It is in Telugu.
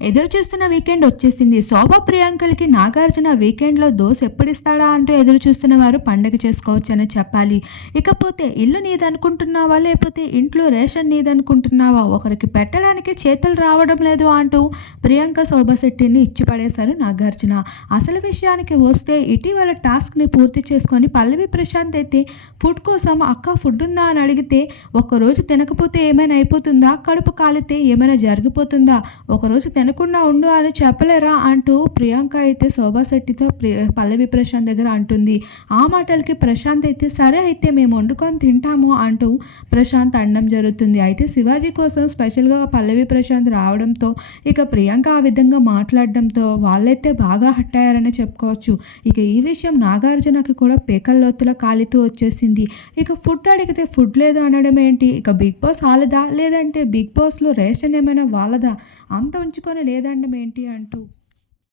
ఎదురు చూస్తున్న వీకెండ్ వచ్చేసింది. శోభ, ప్రియాంకలకి నాగార్జున వీకెండ్‌లో డోస్ ఎప్పుడిస్తాడా అంటూ ఎదురు చూస్తున్న వారు పండగ చేసుకోవచ్చనే చెప్పాలి. ఇకపోతే ఇల్లు నీదనుకుంటున్నావా? లేపోతే ఇంట్లో రేషన్ నీదనుకుంటున్నావా? ఒకరికి పెట్టడానికి చేతులు రావడం లేదు అంటూ ప్రియాంక, శోభ శెట్టిని ఇచ్చి పడేశారు నాగార్జున. అసలు విషయానికి వస్తే ఇటీవల టాస్క్‌ని పూర్తి చేసుకొని పల్లవి ప్రశాంత్ అయితే ఫుడ్ కోసం అక్క ఫుడ్ ఉందా అని అడిగితే ఒకరోజు తినకపోతే ఏమైనా అయిపోతుందా? కడుపు కాలితే ఏమైనా జరిగిపోతుందా? ఒకరోజు తినకుండా ఉండు అని చెప్పలేరా అంటూ ప్రియాంక అయితే శోభా శెట్టితో పల్లవి ప్రశాంత్ దగ్గర అంటుంది. ఆ మాటలకి ప్రశాంత్ అయితే సరే అయితే మేము వండుకొని తింటాము అంటూ ప్రశాంత్ అనడం జరుగుతుంది. అయితే శివాజీ కోసం స్పెషల్గా పల్లవి ప్రశాంత్ రావడంతో ఇక ప్రియాంక ఆ విధంగా మాట్లాడడంతో వాళ్ళైతే బాగా హట్ అయ్యారని చెప్పుకోవచ్చు. ఇక ఈ విషయం నాగార్జునకి కూడా పేకల్లోతులో కాలుతూ వచ్చేసింది. ఇక ఫుడ్ అడిగితే ఫుడ్ లేదు అనడం ఏంటి? ఇక బిగ్ బాస్ వాళ్ళదా? లేదంటే బిగ్ బాస్లో రేషన్ ఏమైనా వాళ్ళదా? అంత ఉంచుకొని లేదనడం ఏంటి అంటూ